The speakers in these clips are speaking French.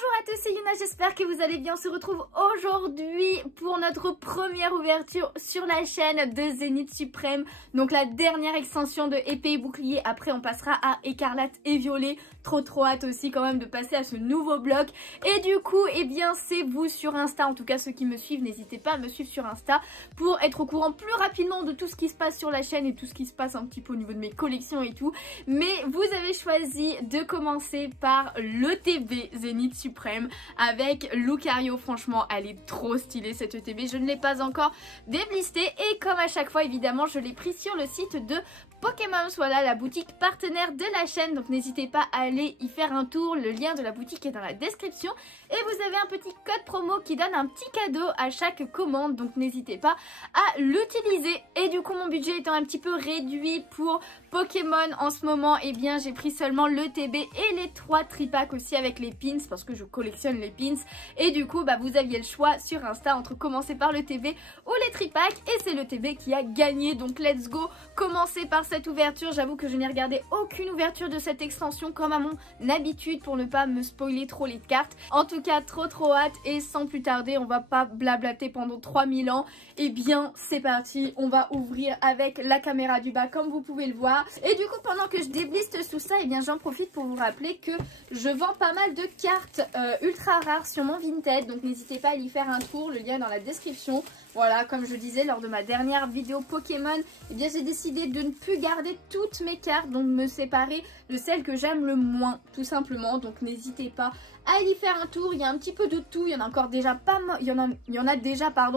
Bonjour à tous, c'est Yuna, j'espère que vous allez bien. On se retrouve aujourd'hui pour notre première ouverture sur la chaîne de Zénith Suprême. Donc la dernière extension de épée et bouclier. Après on passera à écarlate et violet. Trop hâte aussi quand même de passer à ce nouveau bloc. Et du coup, eh bien c'est vous sur Insta, en tout cas ceux qui me suivent, n'hésitez pas à me suivre sur Insta pour être au courant plus rapidement de tout ce qui se passe sur la chaîne et tout ce qui se passe un petit peu au niveau de mes collections et tout. Mais vous avez choisi de commencer par l'ETB Zénith Suprême avec Lucario. Franchement, elle est trop stylée cette ETB. Je ne l'ai pas encore déblistée et comme à chaque fois, évidemment, je l'ai pris sur le site de Pokémon, voilà la boutique partenaire de la chaîne, donc n'hésitez pas à aller y faire un tour, le lien de la boutique est dans la description et vous avez un petit code promo qui donne un petit cadeau à chaque commande, donc n'hésitez pas à l'utiliser. Et du coup mon budget étant un petit peu réduit pour Pokémon en ce moment, et bien j'ai pris seulement le TB et les 3 tripacks aussi avec les pins parce que je collectionne les pins et du coup vous aviez le choix sur Insta entre commencer par le TB ou les tripacks et c'est le TB qui a gagné, donc let's go, commencer par cette ouverture. J'avoue que je n'ai regardé aucune ouverture de cette extension comme à mon habitude pour ne pas me spoiler trop les cartes. En tout cas trop hâte et sans plus tarder on va pas blablater pendant 3000 ans. Et bien c'est parti, on va ouvrir avec la caméra du bas comme vous pouvez le voir. Et du coup pendant que je débliste tout ça, et bien j'en profite pour vous rappeler que je vends pas mal de cartes ultra rares sur mon Vinted, donc n'hésitez pas à y faire un tour, le lien est dans la description. Voilà, comme je disais lors de ma dernière vidéo Pokémon, eh bien j'ai décidé de ne plus garder toutes mes cartes, donc me séparer de celles que j'aime le moins, tout simplement. Donc n'hésitez pas à y faire un tour, il y a un petit peu de tout, il y en a encore déjà pas mal, il y en a déjà pas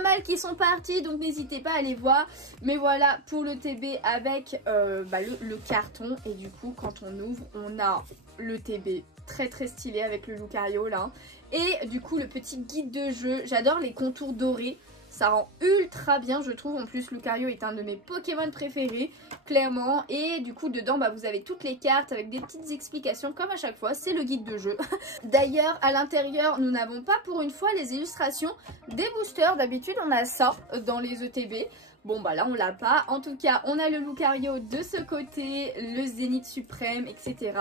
mal qui sont partis, donc n'hésitez pas à aller voir. Mais voilà pour le TB avec le carton, et du coup quand on ouvre, on a le TB très stylé avec le Lucario là. Et du coup le petit guide de jeu, j'adore les contours dorés, ça rend ultra bien je trouve. En plus Lucario est un de mes Pokémon préférés clairement. Et du coup dedans vous avez toutes les cartes avec des petites explications comme à chaque fois, c'est le guide de jeu. D'ailleurs à l'intérieur nous n'avons pas pour une fois les illustrations des boosters, d'habitude on a ça dans les ETB. Bon là on l'a pas, en tout cas on a le Lucario de ce côté, le Zénith Suprême, etc.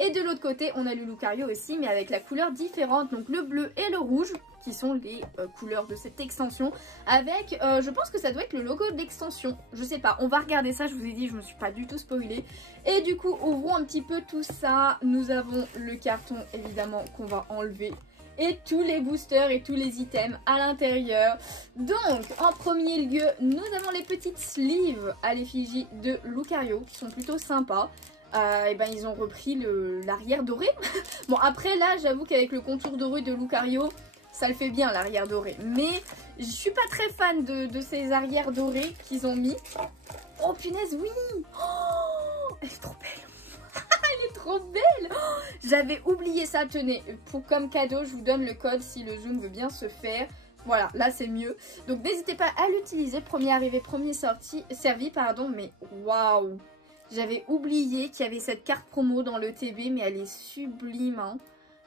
Et de l'autre côté on a le Lucario aussi mais avec la couleur différente, donc le bleu et le rouge qui sont les couleurs de cette extension. Avec, je pense que ça doit être le logo de l'extension, je sais pas, on va regarder ça, je vous ai dit je me suis pas du tout spoilée. Et du coup ouvrons un petit peu tout ça, nous avons le carton évidemment qu'on va enlever. Et tous les boosters et tous les items à l'intérieur. Donc en premier lieu nous avons les petites sleeves à l'effigie de Lucario qui sont plutôt sympas. Ils ont repris l'arrière doré. Bon après là j'avoue qu'avec le contour doré de Lucario ça le fait bien l'arrière doré. Mais je suis pas très fan de ces arrières dorés qu'ils ont mis. Oh punaise oui, oh, elle est trop belle. Elle est trop belle. Oh, j'avais oublié ça, tenez, comme cadeau je vous donne le code si le zoom veut bien se faire. Voilà, là c'est mieux. Donc n'hésitez pas à l'utiliser, premier arrivé, premier servi, pardon. Mais waouh, j'avais oublié qu'il y avait cette carte promo dans le TB, mais elle est sublime hein.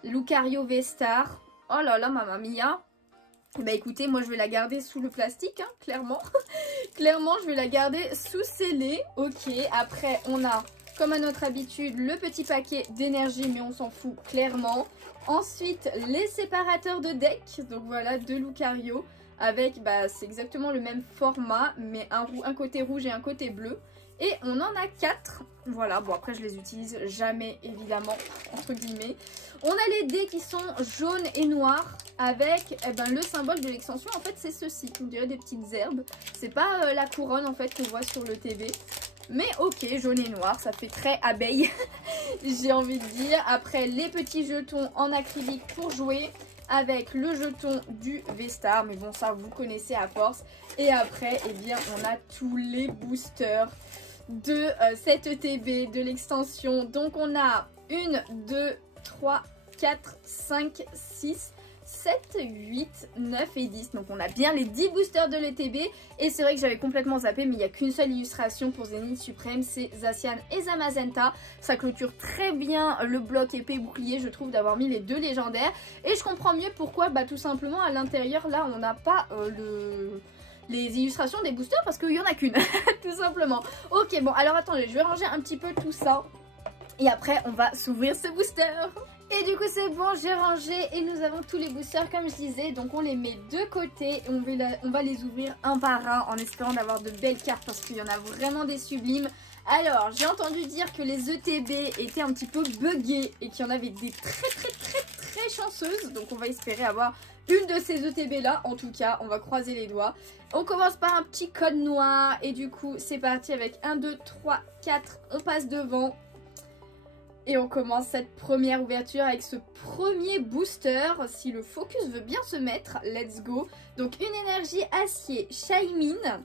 Lucario V-Star, oh là là mamma mia. Bah écoutez, moi je vais la garder sous le plastique hein, clairement. Clairement je vais la garder sous scellé. Ok, après on a comme à notre habitude le petit paquet d'énergie, mais on s'en fout clairement. Ensuite les séparateurs de deck, donc voilà de Lucario avec c'est exactement le même format mais un côté rouge et un côté bleu. Et on en a 4. Voilà, bon après je les utilise jamais évidemment entre guillemets. On a les dés qui sont jaunes et noirs avec le symbole de l'extension. En fait c'est ceci, on dirait des petites herbes. C'est pas la couronne en fait qu'on voit sur le TB. Mais ok, jaune et noir, ça fait très abeille, j'ai envie de dire. Après, les petits jetons en acrylique pour jouer, avec le jeton du V-Star. Mais bon, ça, vous connaissez à force. Et après, eh bien, on a tous les boosters de cette ETB, de l'extension. Donc, on a 1, 2, 3, 4, 5, 6... 7, 8, 9 et 10. Donc on a bien les 10 boosters de l'ETB. Et c'est vrai que j'avais complètement zappé, mais il n'y a qu'une seule illustration pour Zénith Suprême, c'est Zacian et Zamazenta. Ça clôture très bien le bloc épée bouclier, je trouve, d'avoir mis les deux légendaires. Et je comprends mieux pourquoi, tout simplement à l'intérieur là on n'a pas les illustrations des boosters, parce qu'il n'y en a qu'une tout simplement. Ok, bon alors attendez, je vais ranger un petit peu tout ça et après on va s'ouvrir ce booster. Et du coup c'est bon, j'ai rangé et nous avons tous les boosters comme je disais. Donc on les met de côté et on va les ouvrir un par un en espérant d'avoir de belles cartes parce qu'il y en a vraiment des sublimes. Alors j'ai entendu dire que les ETB étaient un petit peu buggés et qu'il y en avait des très chanceuses. Donc on va espérer avoir une de ces ETB là. En tout cas on va croiser les doigts. On commence par un petit code noir et du coup c'est parti avec 1, 2, 3, 4. On passe devant. Et on commence cette première ouverture avec ce premier booster. Si le focus veut bien se mettre, let's go. Donc une énergie acier, Shaymin,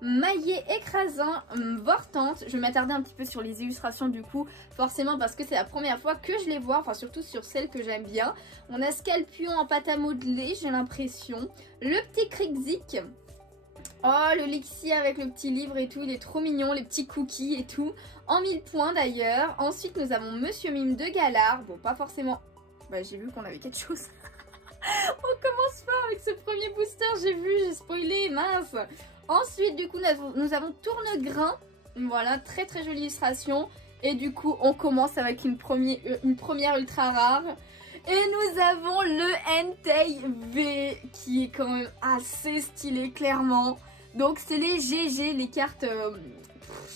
maillet écrasant, vortante. Je vais m'attarder un petit peu sur les illustrations du coup, forcément parce que c'est la première fois que je les vois, enfin surtout sur celles que j'aime bien. On a Scalpion en pâte à modeler, j'ai l'impression. Le petit Krixik. Oh, le Lixi avec le petit livre et tout, il est trop mignon, les petits cookies et tout. En 1000 points d'ailleurs. Ensuite, nous avons Monsieur Mime de Galard. Bon, pas forcément... Bah, j'ai vu qu'on avait quelque chose. On commence fort avec ce premier booster, j'ai spoilé, mince. Ensuite, du coup, nous avons Tournegrain. Voilà, très jolie illustration. Et du coup, on commence avec une première ultra rare. Et nous avons le Entei V qui est quand même assez stylé, clairement. Donc c'est les GG, les cartes,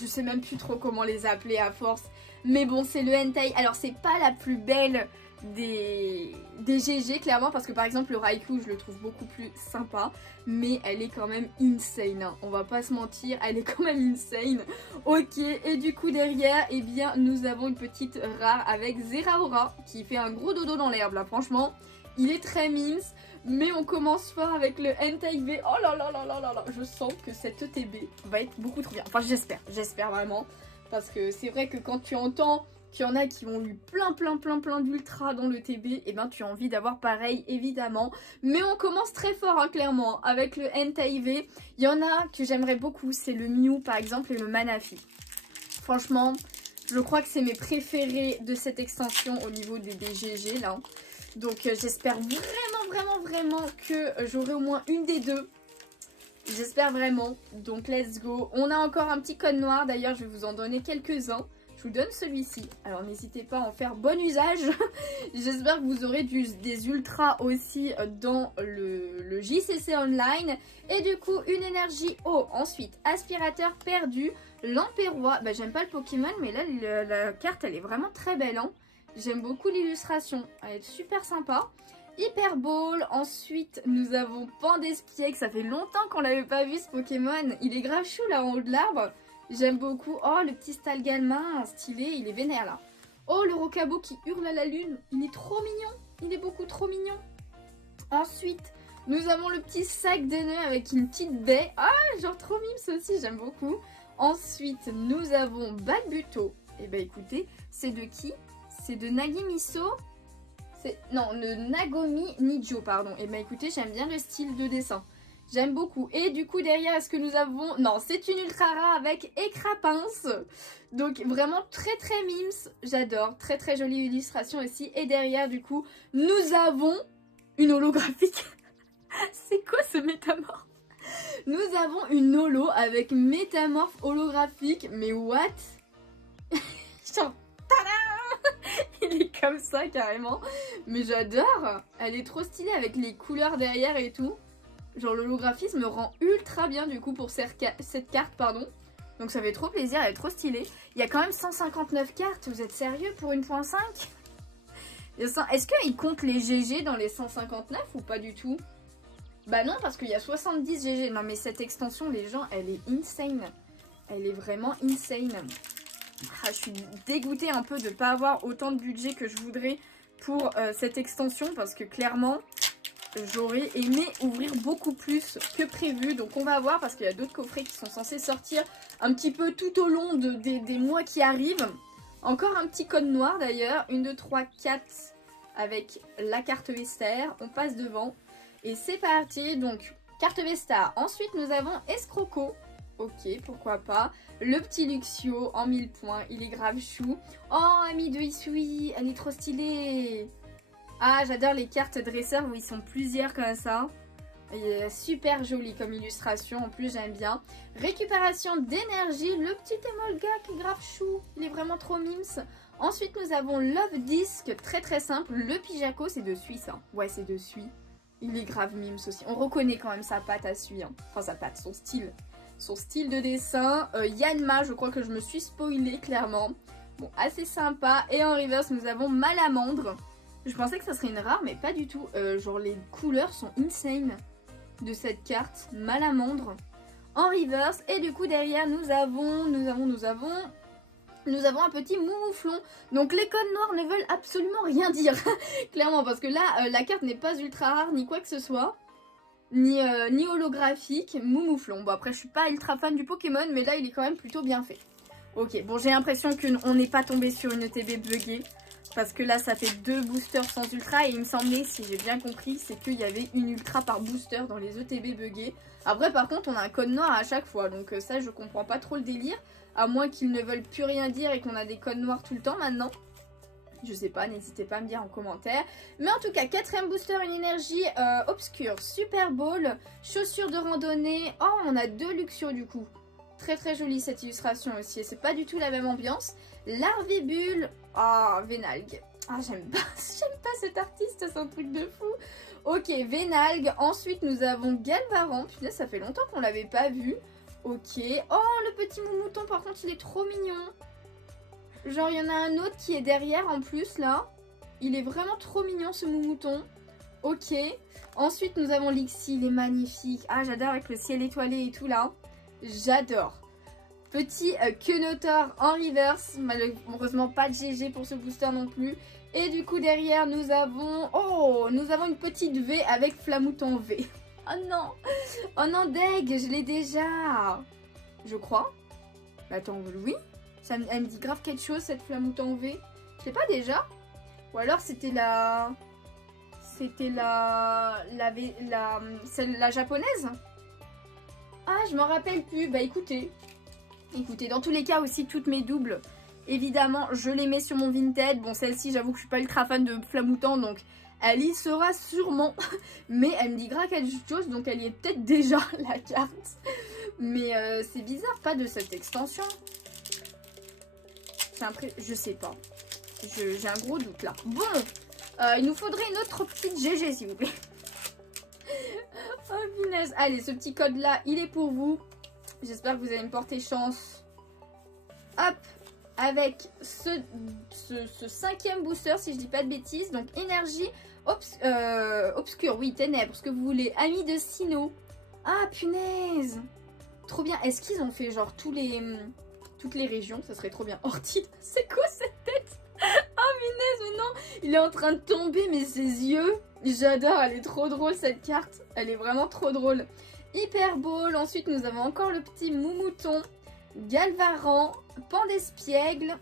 je sais même plus trop comment les appeler à force. Mais bon, c'est le Entei. Alors c'est pas la plus belle des GG, clairement, parce que par exemple le Raikou, je le trouve beaucoup plus sympa. Mais elle est quand même insane, hein. On va pas se mentir, elle est quand même insane. Ok, et du coup derrière, eh bien, nous avons une petite rare avec Zeraora qui fait un gros dodo dans l'herbe, là, franchement. Il est très mince. Mais on commence fort avec le Entei V. Oh là là là là là là. Je sens que cette ETB va être beaucoup trop bien. Enfin, j'espère vraiment. Parce que c'est vrai que quand tu entends qu'il y en a qui ont eu plein d'ultra dans le TB, et ben tu as envie d'avoir pareil, évidemment. Mais on commence très fort, hein, clairement, avec le Entei V. Il y en a que j'aimerais beaucoup, c'est le Mew, par exemple, et le Manafi. Franchement, je crois que c'est mes préférés de cette extension au niveau des GG, là. Donc j'espère vraiment que j'aurai au moins une des deux. J'espère vraiment. Donc let's go. On a encore un petit code noir. D'ailleurs je vais vous en donner quelques-uns. Je vous donne celui-ci. Alors n'hésitez pas à en faire bon usage. J'espère que vous aurez des ultras aussi dans le JCC Online. Et du coup une énergie eau. Ensuite aspirateur perdu. Lampérois. Bah, j'aime pas le Pokémon mais là la carte elle est vraiment très belle, hein. J'aime beaucoup l'illustration, elle est super sympa. Hyper Ball, ensuite nous avons Pandespiègue, ça fait longtemps qu'on l'avait pas vu ce Pokémon. Il est grave chou là en haut de l'arbre, j'aime beaucoup. Oh le petit Stalgalmin, stylé, il est vénère là. Oh le Rocabo qui hurle à la lune, il est trop mignon, il est beaucoup trop mignon. Ensuite nous avons le petit sac de nœuds avec une petite baie. Ah genre trop mime ça aussi, j'aime beaucoup. Ensuite nous avons Balbuto, et bah écoutez, c'est de qui? C'est de Nagimiso. Non, le Nagomi Nijo, pardon. Et bah écoutez, j'aime bien le style de dessin. J'aime beaucoup. Et du coup, derrière, est-ce que nous avons... Non, c'est une ultra rare avec Écrapince. Donc, vraiment très mimes. J'adore. Très jolie illustration aussi. Et derrière, du coup, nous avons une holographique. C'est quoi ce métamorphe? Nous avons une holo avec métamorphe holographique. Mais what? Genre... Il est comme ça carrément. Mais j'adore. Elle est trop stylée avec les couleurs derrière et tout. Genre l'holographisme me rend ultra bien du coup pour cette carte, pardon. Donc ça fait trop plaisir, elle est trop stylée. Il y a quand même 159 cartes, vous êtes sérieux pour une .5? Est-ce qu'il compte les GG dans les 159 ou pas du tout? Bah non, parce qu'il y a 70 GG. Non mais cette extension, les gens, elle est insane. Elle est vraiment insane. Ah, je suis dégoûtée un peu de ne pas avoir autant de budget que je voudrais pour cette extension. Parce que clairement, j'aurais aimé ouvrir beaucoup plus que prévu. Donc on va voir parce qu'il y a d'autres coffrets qui sont censés sortir un petit peu tout au long des mois qui arrivent. Encore un petit code noir d'ailleurs. 1, 2, 3, 4 avec la carte Vestar. On passe devant. Et c'est parti. Donc carte Vestar. Ensuite nous avons Escroco. Ok, pourquoi pas. Le petit Luxio en 1000 points. Il est grave chou. Oh, ami de Isui. Elle est trop stylée. Ah, j'adore les cartes dresseurs où ils sont plusieurs comme ça. Il est super joli comme illustration. En plus, j'aime bien. Récupération d'énergie. Le petit Emolga qui est grave chou. Il est vraiment trop mimes. Ensuite, nous avons Love Disc, très très simple. Le Pijako, c'est de Suisse. Hein. Ouais, c'est de Suisse. Il est grave mimes aussi. On reconnaît quand même sa patte à Suisse. Hein. Enfin, sa patte, son style. Son style de dessin. Yanma, je crois que je me suis spoilée clairement. Bon, assez sympa. Et en reverse, nous avons Malamandre. Je pensais que ça serait une rare, mais pas du tout. Genre, les couleurs sont insane de cette carte. Malamandre. En reverse. Et du coup, derrière, nous avons un petit moumouflon. Donc les codes noirs ne veulent absolument rien dire. Clairement, parce que là, la carte n'est pas ultra rare, ni quoi que ce soit. Ni holographique. Moumouflon. Bon, après, je suis pas ultra fan du Pokémon, mais là, il est quand même plutôt bien fait. Ok, bon, j'ai l'impression qu'on n'est pas tombé sur une ETB buggée. Parce que là, ça fait 2 boosters sans ultra. Et il me semblait, si j'ai bien compris, c'est qu'il y avait une ultra par booster dans les ETB buggés. Après, par contre, on a un code noir à chaque fois. Donc ça, je comprends pas trop le délire. À moins qu'ils ne veulent plus rien dire et qu'on a des codes noirs tout le temps maintenant. Je sais pas, n'hésitez pas à me dire en commentaire. Mais en tout cas, 4ème booster, une énergie obscure. Super Ball, chaussures de randonnée. Oh, on a 2 Luxio du coup. Très très jolie cette illustration aussi. Et c'est pas du tout la même ambiance. Larvibule. Oh, Vénalgue. Ah, j'aime pas cet artiste, c'est un truc de fou. Ok, Vénalgue. Ensuite, nous avons Galvaran. Putain, ça fait longtemps qu'on l'avait pas vu. Ok. Oh, le petit moumouton, par contre, il est trop mignon. Genre, il y en a un autre qui est derrière en plus, là. Il est vraiment trop mignon, ce moumouton. Ok. Ensuite, nous avons Lixie, il est magnifique. Ah, j'adore avec le ciel étoilé et tout, là. J'adore. Petit Quenotor en reverse. Malheureusement, pas de GG pour ce booster non plus. Et du coup, derrière, nous avons... Oh, nous avons une petite V avec Flamouton V. Oh non. Oh non, deg, je l'ai déjà. Je crois. Mais attends, oui. Elle me dit grave quelque chose, cette Flamouton V. Je l'ai pas déjà. Ou alors, c'était la... C'était la japonaise. Ah, je m'en rappelle plus. Bah écoutez, dans tous les cas aussi, toutes mes doubles, évidemment, je les mets sur mon Vinted. Bon, celle-ci, j'avoue que je suis pas ultra fan de Flamouton, donc elle y sera sûrement. Mais elle me dit grave quelque chose, donc elle y est peut-être déjà, la carte. Mais c'est bizarre, pas de cette extension. Je sais pas. J'ai un gros doute là. Bon, il nous faudrait une autre petite GG, s'il vous plaît. Oh punaise. Allez, ce petit code là, il est pour vous. J'espère que vous allez me porter chance. Hop, avec ce 5ème booster, si je dis pas de bêtises. Donc énergie obscure, oui, ténèbres, ce que vous voulez. Ami de Sinnoh. Ah punaise. Trop bien. Est-ce qu'ils ont fait genre toutes les régions? Ça serait trop bien. Orchid, c'est quoi cette tête? Ah punaise, mais non. Il est en train de tomber, mais ses yeux... J'adore, elle est trop drôle cette carte. Elle est vraiment trop drôle. Hyper Ball. Ensuite, nous avons encore le petit Moumouton. Galvaran. Pandespiègle.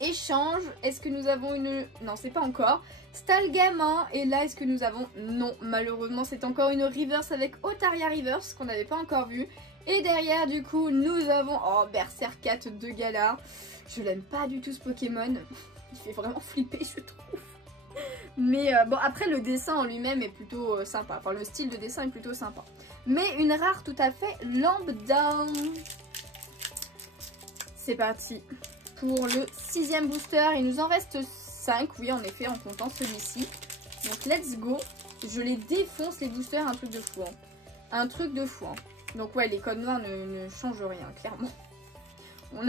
Échange. Est-ce que nous avons une... Non, c'est pas encore. Stalgamin. Et là, est-ce que nous avons... Non, malheureusement, c'est encore une reverse avec Otaria Reverse qu'on n'avait pas encore vu. Et derrière, du coup, nous avons... Oh, Berserkat de Galar. Je l'aime pas du tout ce Pokémon. Il fait vraiment flipper, je trouve. Mais bon, après le dessin en lui-même est plutôt sympa. Enfin, le style de dessin est plutôt sympa. Mais une rare tout à fait lambda. C'est parti pour le 6ème booster. Il nous en reste 5, oui en effet, en comptant celui-ci. Donc let's go. Je les défonce les boosters, un truc de fou. Hein. Un truc de fou. Hein. Donc ouais, les codes noirs ne changent rien, clairement. On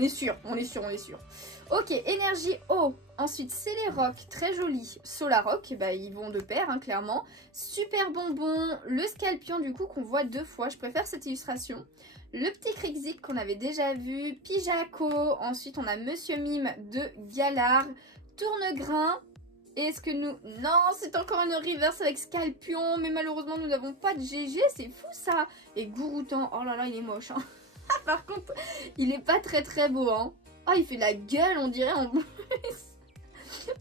est sûr. Ok, énergie eau. Ensuite, c'est les rocs, très jolis. Solaroc, bah, ils vont de pair, hein, clairement. Super bonbon. Le Scalpion, du coup, qu'on voit 2 fois. Je préfère cette illustration. Le petit Krixik qu'on avait déjà vu. Pijako. Ensuite, on a Monsieur Mime de Galar. Tournegrain. Est-ce que nous... Non, c'est encore une reverse avec Scalpion. Mais malheureusement, nous n'avons pas de GG. C'est fou, ça. Et Gouroutan. Oh là là, il est moche, hein. Par contre, il est pas très très beau, hein. Oh, il fait la gueule, on dirait, en plus.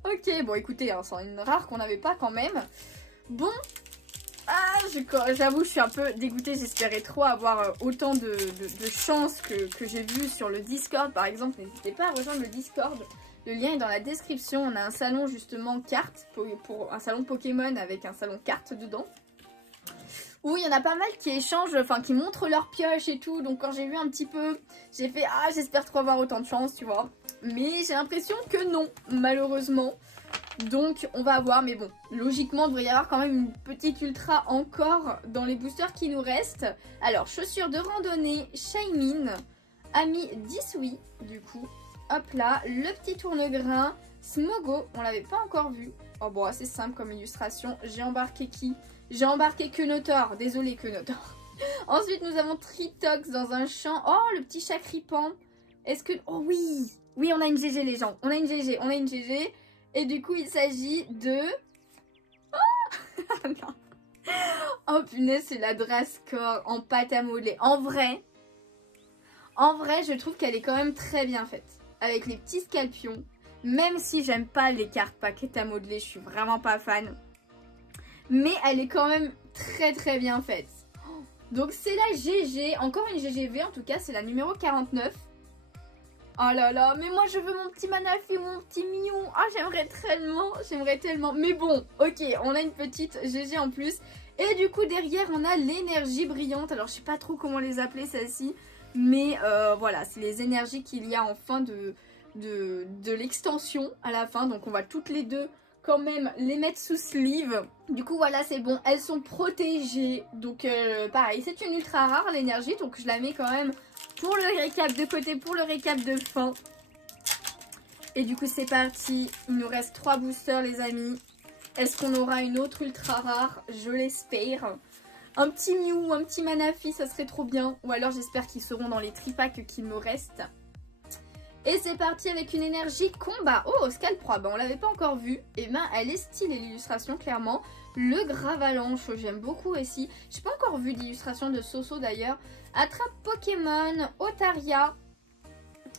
Ok, bon, écoutez, hein, c'est une rare qu'on n'avait pas quand même. Bon. Ah, j'avoue, je suis un peu dégoûtée. J'espérais trop avoir autant de chance que j'ai vu sur le Discord, par exemple. N'hésitez pas à rejoindre le Discord. Le lien est dans la description. On a un salon, justement, cartes, pour un salon Pokémon avec un salon cartes dedans. Oui, il y en a pas mal qui échangent, enfin qui montrent leur pioche et tout. Donc quand j'ai vu un petit peu, j'ai fait ah j'espère trop avoir autant de chance, tu vois. Mais j'ai l'impression que non, malheureusement. Donc on va voir, mais bon, logiquement il devrait y avoir quand même une petite ultra encore dans les boosters qui nous restent. Alors chaussures de randonnée, Shaymin, Ami 10 oui, du coup. Hop là, le petit tourne-grain, Smogo, on l'avait pas encore vu. Oh bon, assez simple comme illustration. J'ai embarqué qui? J'ai embarqué Kenotor, désolé Kenotor. Ensuite nous avons Tritox dans un champ. Oh le petit Chakripan. Est-ce que... Oh oui. Oui on a une GG les gens, on a une GG, on a une GG. Et du coup, il s'agit de... Oh, non. Oh punaise, c'est la Drascore en pâte à modeler. En vrai, je trouve qu'elle est quand même très bien faite. Avec les petits scalpions. Même si j'aime pas les cartes paquettes à modeler, je suis vraiment pas fan. Mais elle est quand même très très bien faite. Donc c'est la GG, encore une GGV en tout cas, c'est la numéro 49. Oh là là, mais moi je veux mon petit Manafi, mon petit mignon. Ah j'aimerais tellement. Mais bon, ok, on a une petite GG en plus. Et du coup derrière on a l'énergie brillante. Alors je sais pas trop comment les appeler celles-ci. Mais voilà, c'est les énergies qu'il y a en fin de l'extension à la fin. Donc on va toutes les deux quand même les mettre sous sleeve. Du coup voilà c'est bon, elles sont protégées. Donc pareil, c'est une ultra rare l'énergie. Donc je la mets quand même pour le récap de côté, pour le récap de fin. Et du coup c'est parti, il nous reste 3 boosters les amis. Est-ce qu'on aura une autre ultra rare? Je l'espère. Un petit Mew, un petit Manafi, ça serait trop bien. Ou alors j'espère qu'ils seront dans les tripacks qui me restent. Et c'est parti avec une énergie combat. Oh, Scalproie, ben on l'avait pas encore vue. Et ben elle est stylée l'illustration clairement. Le Gravalanche, j'aime beaucoup aussi. J'ai pas encore vu d'illustration de Soso d'ailleurs. Attrape Pokémon, Otaria.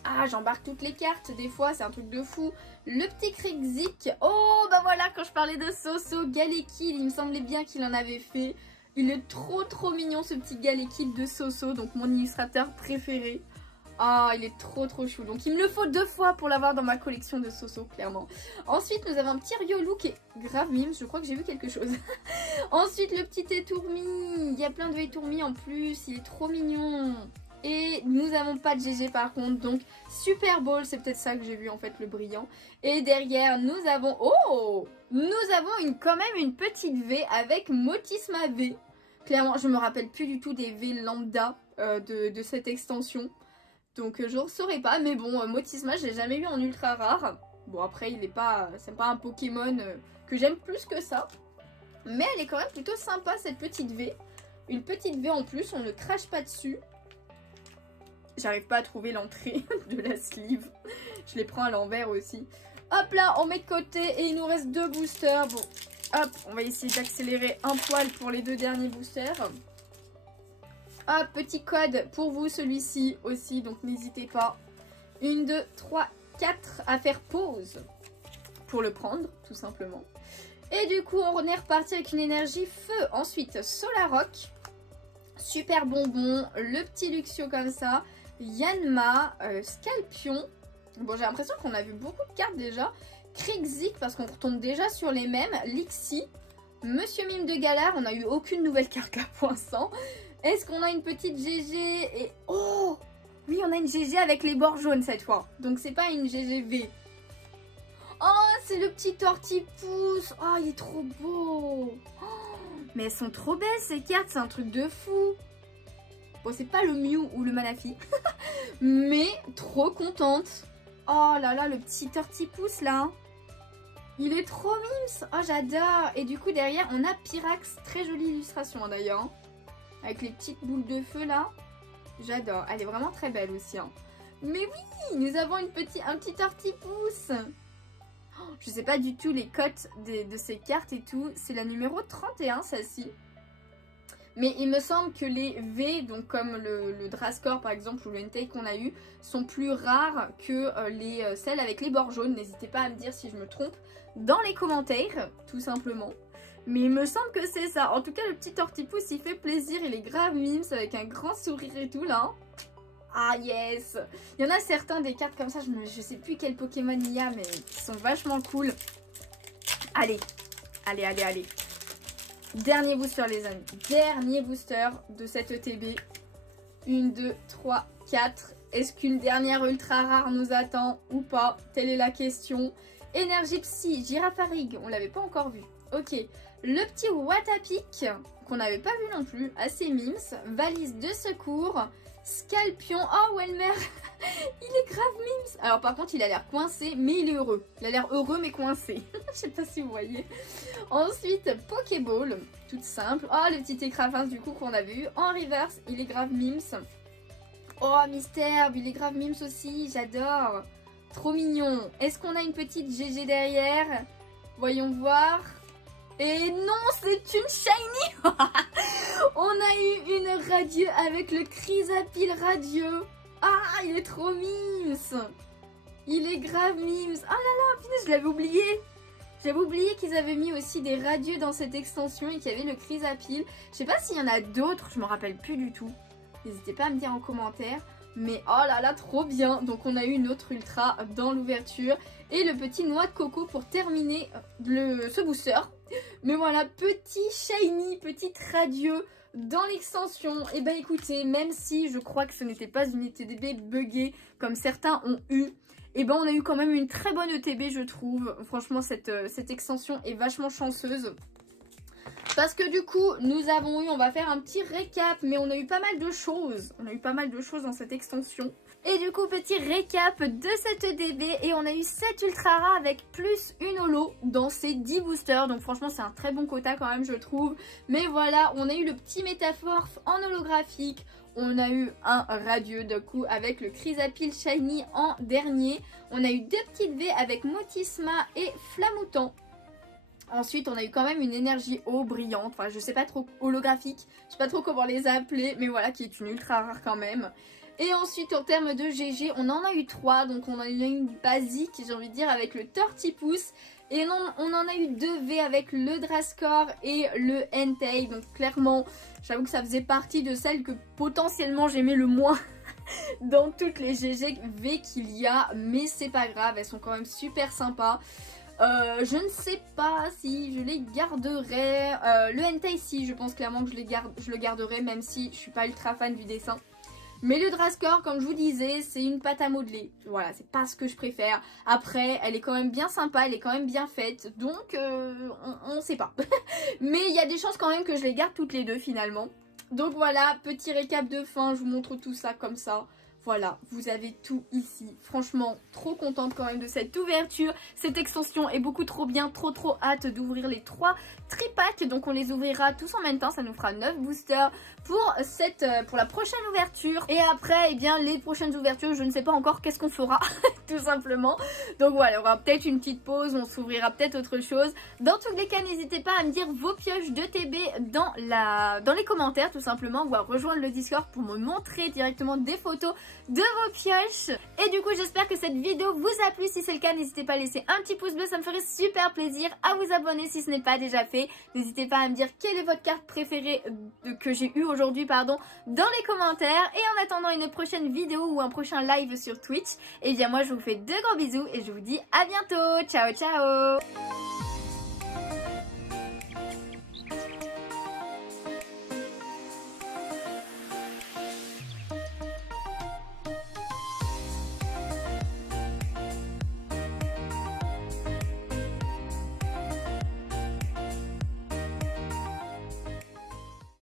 Ah, j'embarque toutes les cartes des fois, c'est un truc de fou. Le petit Krixik. Oh, bah voilà, quand je parlais de Soso, Galekid, il me semblait bien qu'il en avait fait. Il est trop mignon ce petit Galekid de Soso, donc mon illustrateur préféré. Ah, il est trop chou. Donc il me le faut 2 fois pour l'avoir dans ma collection de Soso, clairement. Ensuite, nous avons un petit Riolu qui est grave mime. Je crois que j'ai vu quelque chose. Ensuite, le petit Étourmi. Il y a plein de Étourmis en plus. Il est trop mignon. Et nous n'avons pas de GG par contre. Donc Super Ball, c'est peut-être ça que j'ai vu en fait, le brillant. Et derrière, nous avons... Oh, nous avons quand même une petite V avec Motisma V. Clairement, je me rappelle plus du tout des V lambda de cette extension. Donc je ne saurais pas, mais bon, Motisma, je l'ai jamais eu en ultra rare. Bon après, c'est pas un Pokémon que j'aime plus que ça. Mais elle est quand même plutôt sympa cette petite V. Une petite V en plus, on ne crache pas dessus. J'arrive pas à trouver l'entrée de la sleeve. Je les prends à l'envers aussi. Hop là, on met de côté et il nous reste 2 boosters. Bon, hop, on va essayer d'accélérer un poil pour les 2 derniers boosters. Hop, petit code pour vous, celui-ci aussi, donc n'hésitez pas. 1, 2, 3, 4 à faire pause pour le prendre, tout simplement. Et du coup, on est reparti avec une énergie feu. Ensuite, Solarock, super bonbon, le petit Luxio comme ça, Yanma, Scalpion. Bon, j'ai l'impression qu'on a vu beaucoup de cartes déjà. Krixik, parce qu'on retombe déjà sur les mêmes. Lixie, Monsieur Mime de Galard, on n'a eu aucune nouvelle carte là pour l'instant. Est-ce qu'on a une petite GG et... Oh oui, on a une GG avec les bords jaunes cette fois. Donc c'est pas une GGV. Oh, c'est le petit Tortipousse. Oh, il est trop beau. Oh, mais elles sont trop belles ces cartes, c'est un truc de fou. Bon, c'est pas le Mew ou le Manafi. Mais trop contente. Oh là là, le petit Tortipousse là. Il est trop mimes. Oh, j'adore. Et du coup, derrière, on a Pyrax. Très jolie illustration d'ailleurs. Avec les petites boules de feu là. J'adore. Elle est vraiment très belle aussi. Hein. Mais oui, nous avons un petit Tortipousse. Oh, je sais pas du tout les cotes de ces cartes et tout. C'est la numéro 31 celle-ci. Mais il me semble que les V, donc comme le Drascore par exemple ou le Entei qu'on a eu, sont plus rares que celles avec les bords jaunes. N'hésitez pas à me dire si je me trompe dans les commentaires, tout simplement. Mais il me semble que c'est ça. En tout cas, le petit Tortipousse, il fait plaisir. Il est grave mimes avec un grand sourire et tout là. Ah yes. Il y en a certains des cartes comme ça, je sais plus quel Pokémon il y a, mais qui sont vachement cool. Allez, allez, allez, allez. Dernier booster les amis. Dernier booster de cette ETB. 1, 2, 3, 4. Est-ce qu'une dernière ultra rare nous attend ou pas? Telle est la question. Énergie Psy, Girafarig, on l'avait pas encore vu. Ok. Le petit Watapic, qu'on n'avait pas vu non plus. Assez mims. Valise de secours. Scalpion. Oh, Welmer. Il est grave mims. Alors par contre, il a l'air coincé, mais il est heureux. Il a l'air heureux, mais coincé. Je sais pas si vous voyez. Ensuite, Pokéball. Toute simple. Oh, le petit Écrafins du coup qu'on a vu. En reverse, il est grave mims. Oh, Mystère, il est grave mims aussi, j'adore. Trop mignon. Est-ce qu'on a une petite GG derrière? Voyons voir. Et non, c'est une shiny. On a eu une radio avec le Chrysapile radieux. Ah, il est trop mims. Il est grave mims. Oh là là, punaise, je l'avais oublié. J'avais oublié qu'ils avaient mis aussi des radieux dans cette extension et qu'il y avait le Chrysapile. Je sais pas s'il y en a d'autres, je me rappelle plus du tout. N'hésitez pas à me dire en commentaire. Mais oh là là, trop bien. Donc on a eu une autre ultra dans l'ouverture. Et le petit noix de coco pour terminer ce booster. Mais voilà, petit shiny, petit radieux dans l'extension. Et bah écoutez, même si je crois que ce n'était pas une ETB buggée comme certains ont eu, et ben on a eu quand même une très bonne ETB je trouve. Franchement cette extension est vachement chanceuse. Parce que du coup, nous avons eu, on va faire un petit récap, mais on a eu pas mal de choses. On a eu pas mal de choses dans cette extension. Et du coup, petit récap de cette ETB. Et on a eu 7 ultra rares avec plus une holo dans ces 10 boosters. Donc franchement, c'est un très bon quota quand même, je trouve. Mais voilà, on a eu le petit Métamorph en holographique. On a eu un radieux de coup avec le Chrysapile Shiny en dernier. On a eu 2 petites V avec Motisma et Flamoutant. Ensuite, on a eu quand même une énergie eau brillante, enfin je sais pas trop, holographique, je sais pas trop comment les appeler, mais voilà, qui est une ultra rare quand même. Et ensuite, en termes de GG, on en a eu 3, donc on en a eu une basique, j'ai envie de dire, avec le Tortipousse. Et on en a eu 2 V avec le Drascore et le Entei, donc clairement, j'avoue que ça faisait partie de celles que potentiellement j'aimais le moins dans toutes les GG V qu'il y a, mais c'est pas grave, elles sont quand même super sympas. Je ne sais pas si je les garderai. Le Entei, si, je pense clairement que je le garderai, même si je suis pas ultra fan du dessin. Mais le Drascore, comme je vous disais, c'est une pâte à modeler. Voilà, c'est pas ce que je préfère. Après, elle est quand même bien sympa, elle est quand même bien faite. Donc, on sait pas. Mais il y a des chances quand même que je les garde toutes les deux finalement. Donc voilà, petit récap de fin, je vous montre tout ça comme ça. Voilà, vous avez tout ici. Franchement, trop contente quand même de cette ouverture. Cette extension est beaucoup trop bien, trop hâte d'ouvrir les 3 tripacks. Donc on les ouvrira tous en même temps, ça nous fera 9 boosters pour la prochaine ouverture. Et après, eh bien, les prochaines ouvertures, je ne sais pas encore qu'est-ce qu'on fera, tout simplement. Donc voilà, il y aura peut-être une petite pause, on s'ouvrira peut-être autre chose. Dans tous les cas, n'hésitez pas à me dire vos pioches de TB dans les commentaires, tout simplement, ou à rejoindre le Discord pour me montrer directement des photos de vos pioches. Et du coup, j'espère que cette vidéo vous a plu. Si c'est le cas, n'hésitez pas à laisser un petit pouce bleu, ça me ferait super plaisir. À vous abonner si ce n'est pas déjà fait. N'hésitez pas à me dire quelle est votre carte préférée que j'ai eu aujourd'hui, pardon, dans les commentaires. Et en attendant une prochaine vidéo ou un prochain live sur Twitch, et bien moi je vous fais de gros bisous et je vous dis à bientôt. Ciao ciao.